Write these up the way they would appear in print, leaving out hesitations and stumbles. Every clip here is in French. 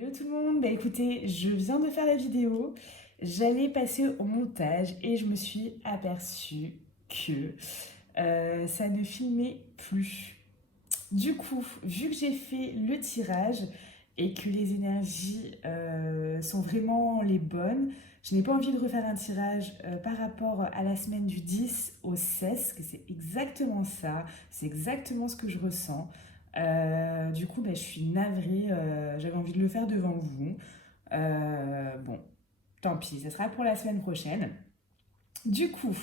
Hello tout le monde, écoutez, je viens de faire la vidéo, j'allais passer au montage et je me suis aperçue que ça ne filmait plus. Du coup, vu que j'ai fait le tirage et que les énergies sont vraiment les bonnes, je n'ai pas envie de refaire un tirage par rapport à la semaine du 10 au 16, que c'est exactement ça, c'est exactement ce que je ressens. Du coup, je suis navrée, j'avais envie de le faire devant vous. Bon, tant pis, ça sera pour la semaine prochaine. Du coup,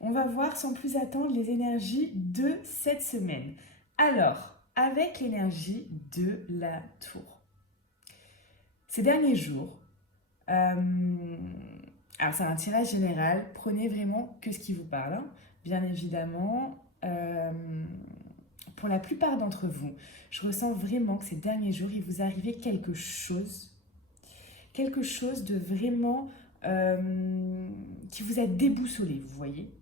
on va voir sans plus attendre les énergies de cette semaine. Alors, avec l'énergie de la tour. Ces derniers jours, alors c'est un tirage général, prenez vraiment que ce qui vous parle, hein. Bien évidemment. Pour la plupart d'entre vous, je ressens vraiment que ces derniers jours, il vous arrivait quelque chose de vraiment qui vous a déboussolé, vous voyez.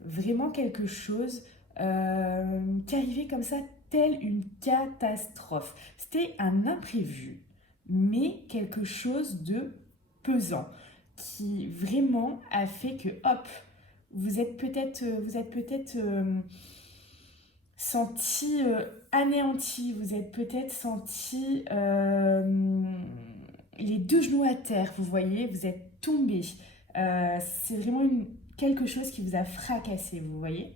Vraiment quelque chose qui arrivait comme ça, telle une catastrophe. C'était un imprévu, mais quelque chose de pesant, qui vraiment a fait que, hop, vous êtes peut-être senti anéanti, vous êtes peut-être senti les deux genoux à terre, vous voyez, vous êtes tombé. C'est vraiment quelque chose qui vous a fracassé, vous voyez.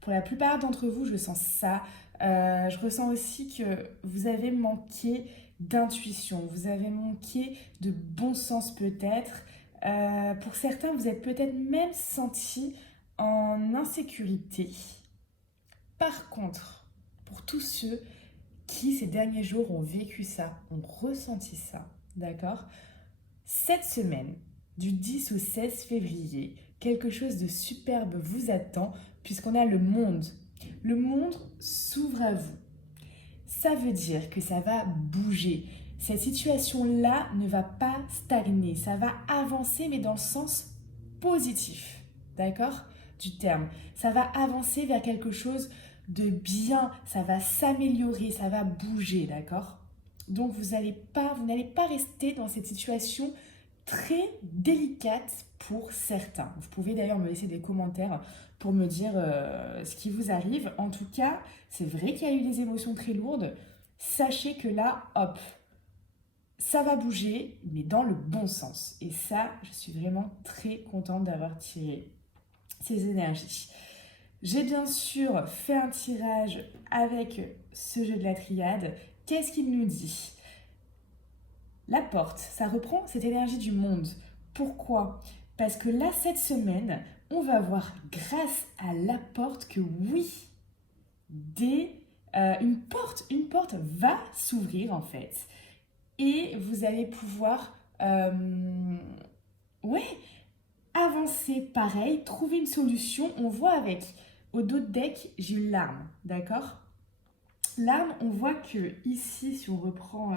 Pour la plupart d'entre vous, je sens ça. Je ressens aussi que vous avez manqué d'intuition, vous avez manqué de bon sens peut-être. Pour certains, vous êtes peut-être même senti en insécurité. Par contre, pour tous ceux qui ces derniers jours ont vécu ça, ont ressenti ça, d'accord? Cette semaine, du 10 au 16 février, quelque chose de superbe vous attend puisqu'on a le monde. Le monde s'ouvre à vous. Ça veut dire que ça va bouger. Cette situation-là ne va pas stagner, ça va avancer mais dans le sens positif, d'accord, du terme. Ça va avancer vers quelque chose de bien, ça va s'améliorer, ça va bouger, d'accord. Donc vous n'allez pas rester dans cette situation très délicate pour certains. Vous pouvez d'ailleurs me laisser des commentaires pour me dire ce qui vous arrive. En tout cas, c'est vrai qu'il y a eu des émotions très lourdes. Sachez que là, hop, ça va bouger, mais dans le bon sens. Et ça, je suis vraiment très contente d'avoir tiré ces énergies. J'ai bien sûr fait un tirage avec ce jeu de la triade. Qu'est-ce qu'il nous dit? La porte, ça reprend cette énergie du monde. Pourquoi? Parce que là, cette semaine, on va voir grâce à la porte que oui, une porte va s'ouvrir en fait. Et vous allez pouvoir ouais, avancer pareil, trouver une solution. On voit avec, au dos de deck, j'ai une larme, d'accord? L'arme, on voit que ici, si on reprend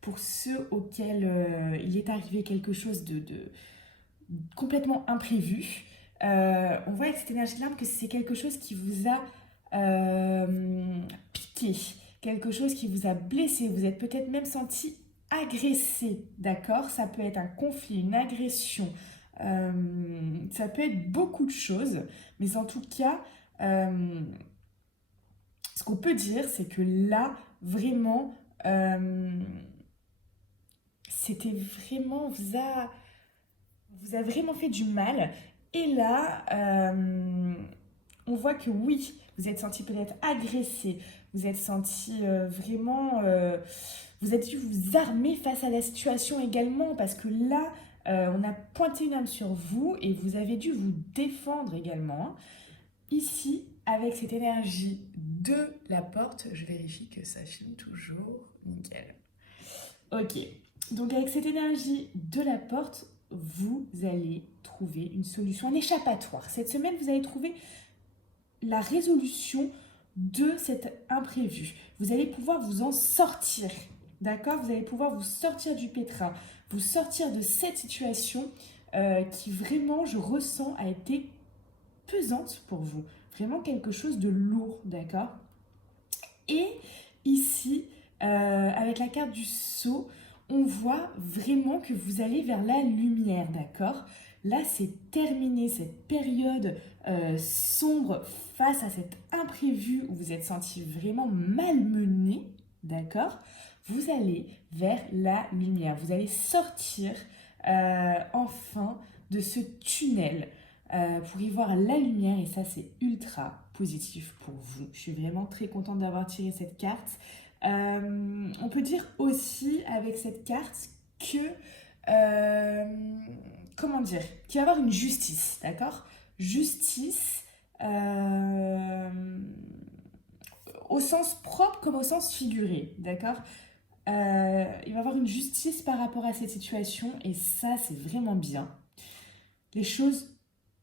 pour ceux auxquels il est arrivé quelque chose de complètement imprévu, on voit avec cette énergie de l'arme que c'est quelque chose qui vous a piqué, quelque chose qui vous a blessé, vous êtes peut-être même senti agressé, d'accord? Ça peut être un conflit, une agression, ça peut être beaucoup de choses, mais en tout cas, ce qu'on peut dire, c'est que là, vraiment, c'était vraiment, vous a vraiment fait du mal. Et là, on voit que oui, vous êtes senti peut-être agressé, vous êtes senti vraiment, vous êtes dû vous armer face à la situation également, parce que là, on a pointé une âme sur vous et vous avez dû vous défendre également, hein. Ici, avec cette énergie de la porte, je vérifie que ça filme toujours. Nickel. Ok. Donc avec cette énergie de la porte, vous allez trouver une solution, un échappatoire. Cette semaine, vous allez trouver la résolution de cet imprévu. Vous allez pouvoir vous en sortir. D'accord? Vous allez pouvoir vous sortir du pétrin, vous sortir de cette situation qui vraiment, je ressens, a été pesante pour vous. Vraiment quelque chose de lourd, d'accord? Et ici, Avec la carte du sceau, on voit vraiment que vous allez vers la lumière, d'accord? Là, c'est terminé cette période sombre face à cet imprévu où vous êtes senti vraiment malmené, d'accord? Vous allez vers la lumière. Vous allez sortir enfin de ce tunnel pour y voir la lumière et ça, c'est ultra positif pour vous. Je suis vraiment très contente d'avoir tiré cette carte. On peut dire aussi avec cette carte que, comment dire, qu'il va y avoir une justice, d'accord? Justice au sens propre comme au sens figuré, d'accord? Il va y avoir une justice par rapport à cette situation et ça, c'est vraiment bien. Les choses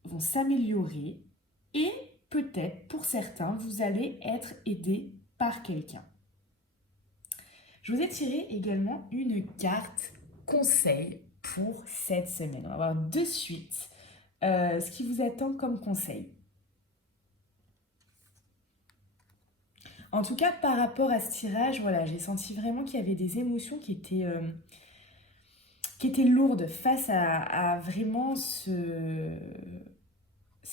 vont s'améliorer et peut-être pour certains, vous allez être aidé par quelqu'un. Je vous ai tiré également une carte conseil pour cette semaine. On va voir de suite ce qui vous attend comme conseil. En tout cas, par rapport à ce tirage, voilà, j'ai senti vraiment qu'il y avait des émotions qui étaient lourdes face à vraiment ce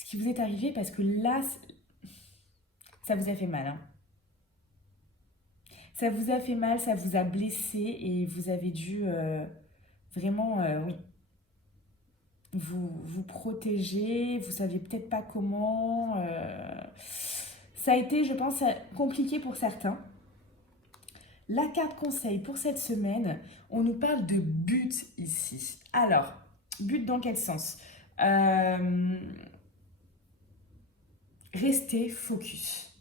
qui vous est arrivé parce que là, ça vous a fait mal. Hein. Ça vous a fait mal, ça vous a blessé et vous avez dû vraiment, oui, vous protéger, vous saviez peut-être pas comment. Ça a été, je pense, compliqué pour certains. La carte conseil pour cette semaine, on nous parle de but ici. Alors, but dans quel sens? Restez focus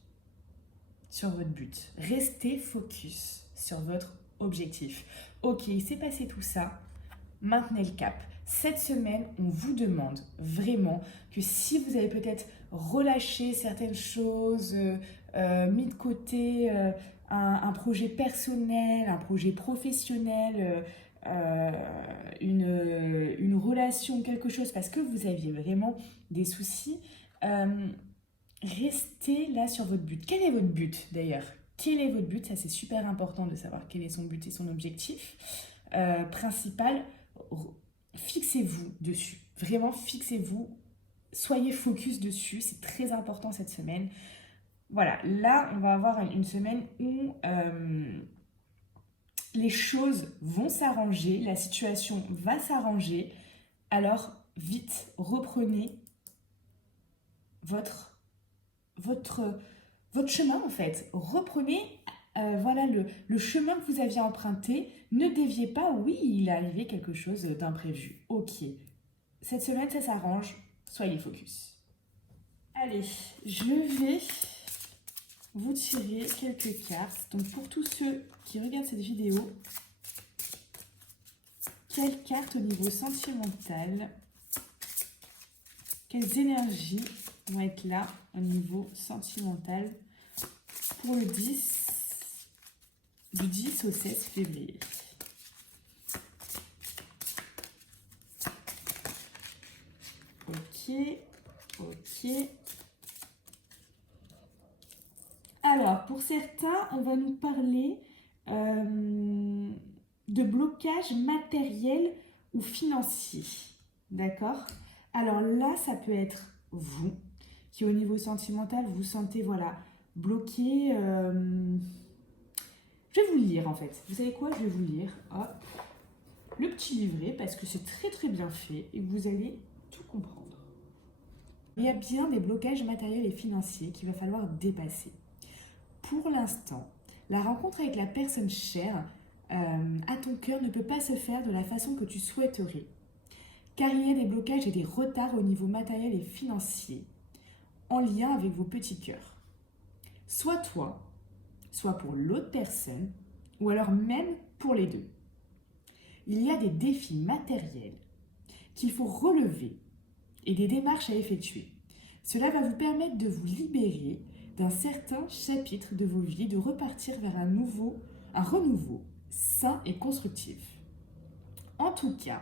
sur votre but. Restez focus sur votre objectif. Ok, il s'est passé tout ça. Maintenez le cap. Cette semaine, on vous demande vraiment que si vous avez peut-être relâché certaines choses, mis de côté un projet personnel, un projet professionnel, une relation, quelque chose, parce que vous aviez vraiment des soucis, restez là sur votre but. Quel est votre but d'ailleurs? Quel est votre but? Ça, c'est super important de savoir quel est son but et son objectif principal. Fixez-vous dessus. Vraiment, fixez-vous. Soyez focus dessus. C'est très important cette semaine. Voilà, là, on va avoir une semaine où les choses vont s'arranger, la situation va s'arranger. Alors, vite, reprenez votre chemin en fait. Reprenez voilà le chemin que vous aviez emprunté. Ne déviez pas. Oui, il est arrivé quelque chose d'imprévu. Ok. Cette semaine, ça s'arrange. Soyez focus. Allez, je vais vous tirer quelques cartes. Donc pour tous ceux qui regardent cette vidéo, quelles cartes au niveau sentimental, quelles énergies vont être là au niveau sentimental pour le 10, du 10 au 16 février. Ok. Alors, pour certains, on va nous parler de blocage matériel ou financier. D'accord? Alors là, ça peut être vous, qui au niveau sentimental, vous vous sentez, voilà, bloqué. Je vais vous le lire en fait. Vous savez quoi? Je vais vous lire. Hop. Le petit livret, parce que c'est très très bien fait et que vous allez tout comprendre. Il y a bien des blocages matériels et financiers qu'il va falloir dépasser. Pour l'instant, la rencontre avec la personne chère à ton cœur ne peut pas se faire de la façon que tu souhaiterais, car il y a des blocages et des retards au niveau matériel et financier en lien avec vos petits cœurs. Soit toi, soit pour l'autre personne, ou alors même pour les deux. Il y a des défis matériels qu'il faut relever et des démarches à effectuer. Cela va vous permettre de vous libérer d'un certain chapitre de vos vies, de repartir vers un renouveau sain et constructif. En tout cas,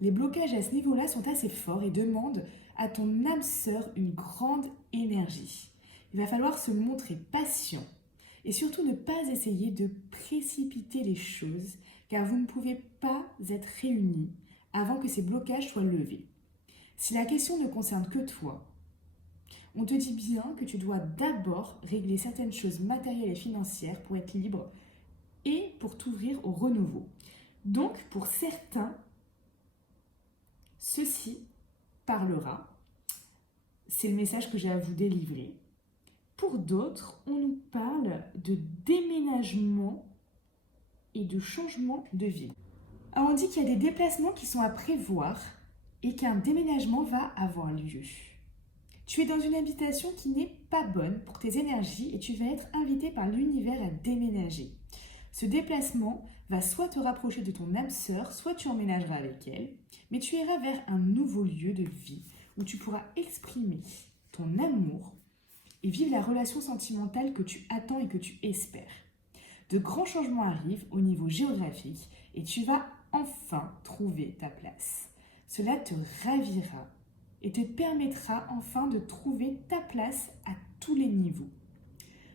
les blocages à ce niveau-là sont assez forts et demandent à ton âme sœur une grande énergie. Il va falloir se montrer patient Et surtout ne pas essayer de précipiter les choses, car vous ne pouvez pas être réunis avant que ces blocages soient levés. Si la question ne concerne que toi, on te dit bien que tu dois d'abord régler certaines choses matérielles et financières pour être libre et pour t'ouvrir au renouveau. Donc, pour certains, ceci parlera. C'est le message que j'ai à vous délivrer. Pour d'autres, on nous parle de déménagement et de changement de vie. Alors on dit qu'il y a des déplacements qui sont à prévoir et qu'un déménagement va avoir lieu. Tu es dans une habitation qui n'est pas bonne pour tes énergies et tu vas être invité par l'univers à déménager. Ce déplacement va soit te rapprocher de ton âme sœur, soit tu emménageras avec elle, mais tu iras vers un nouveau lieu de vie où tu pourras exprimer ton amour et vivre la relation sentimentale que tu attends et que tu espères. De grands changements arrivent au niveau géographique et tu vas enfin trouver ta place. Cela te ravira et te permettra enfin de trouver ta place à tous les niveaux.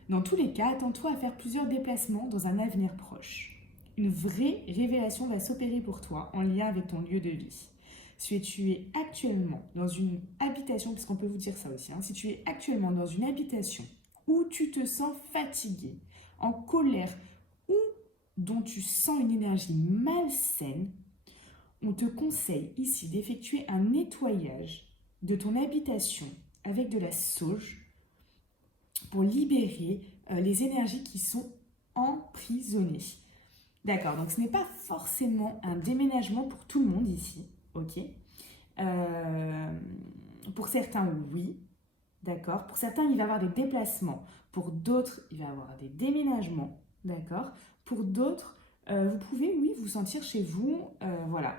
Dans tous les cas, attends-toi à faire plusieurs déplacements dans un avenir proche. Une vraie révélation va s'opérer pour toi en lien avec ton lieu de vie. Si tu es actuellement dans une habitation, parce qu'on peut vous dire ça aussi, si tu es actuellement dans une habitation où tu te sens fatigué, en colère ou dont tu sens une énergie malsaine, on te conseille ici d'effectuer un nettoyage de ton habitation avec de la sauge pour libérer les énergies qui sont emprisonnées. D'accord, donc ce n'est pas forcément un déménagement pour tout le monde ici, ok. Pour certains, oui, d'accord. Pour certains, il va y avoir des déplacements. Pour d'autres, il va y avoir des déménagements, d'accord. Pour d'autres, vous pouvez, oui, vous sentir chez vous, voilà.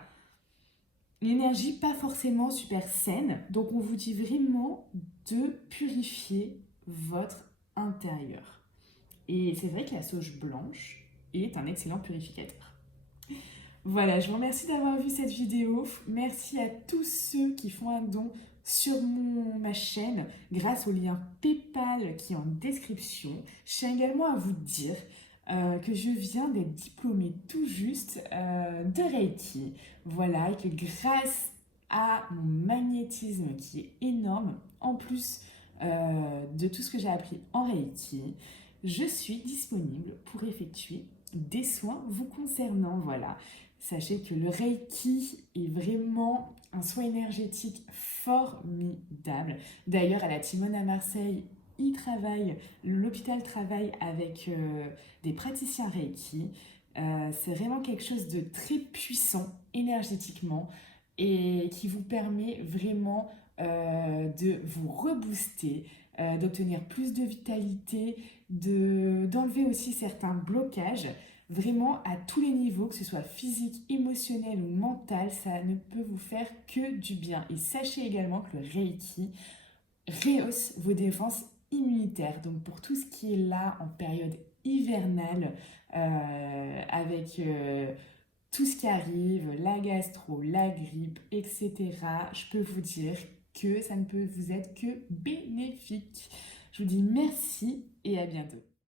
L'énergie pas forcément super saine, donc on vous dit vraiment de purifier votre intérieur. Et c'est vrai que la sauge blanche est un excellent purificateur. Voilà, je vous remercie d'avoir vu cette vidéo. Merci à tous ceux qui font un don sur ma chaîne grâce au lien PayPal qui est en description. Je tiens également à vous dire que je viens d'être diplômée tout juste de Reiki. Voilà, et que grâce à mon magnétisme qui est énorme, en plus de tout ce que j'ai appris en Reiki, je suis disponible pour effectuer des soins vous concernant. Voilà. Sachez que le Reiki est vraiment un soin énergétique formidable. D'ailleurs, à la Timone à Marseille, l'hôpital travaille avec des praticiens Reiki. C'est vraiment quelque chose de très puissant énergétiquement et qui vous permet vraiment de vous rebooster, d'obtenir plus de vitalité, d'enlever aussi certains blocages. Vraiment à tous les niveaux, que ce soit physique, émotionnel ou mental, ça ne peut vous faire que du bien. Et sachez également que le Reiki rehausse vos défenses immunitaires. Donc pour tout ce qui est là en période hivernale, avec tout ce qui arrive, la gastro, la grippe, etc., je peux vous dire que ça ne peut vous être que bénéfique. Je vous dis merci et à bientôt.